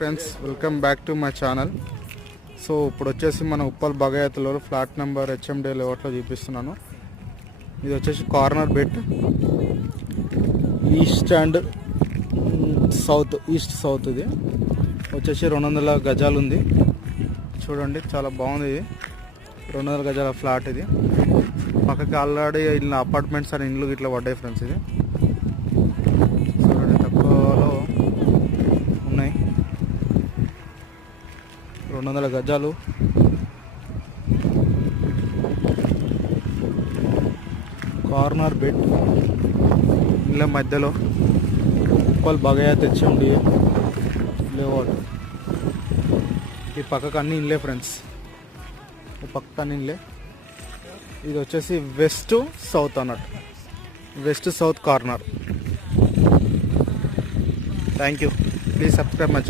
Friends, welcome back to my channel. So ఇప్పుడు వచ్చేసి మన ఉప్పల్ బగాయత్లో ఫ్లాట్ నెంబర్ HMD లేఅవుట్లో చూపిస్తున్నాను. ఇది వచ్చేసి corner bed, east and south. ఇది వచ్చేసి 200 గజాలు ఉంది. చూడండి, చాలా బాగుంది. ఇది 200 గజాల ఫ్లాట్. ఇది పక్కకి ఆల్రెడీ ఇల్లు అపార్ట్మెంట్స్ అని ఇండ్లు ఇట్లా పడ్డాయి ఫ్రెండ్స్. ఇది చూడండి, తక్కువలో ఉన్నాయి. 200 గజాలు. కార్నర్ బెడ్, ఇళ్ళ మధ్యలో ఉప్పల్ బగాయత్ HMD లేఅవుట్. ఈ పక్కకు అన్ని ఇళ్ళే ఫ్రెండ్స్, ఈ పక్క అన్ని ఇళ్ళే. ఇది వచ్చేసి వెస్ట్ సౌత్ అన్నట్టు, west south corner. Thank you. Please subscribe my channel.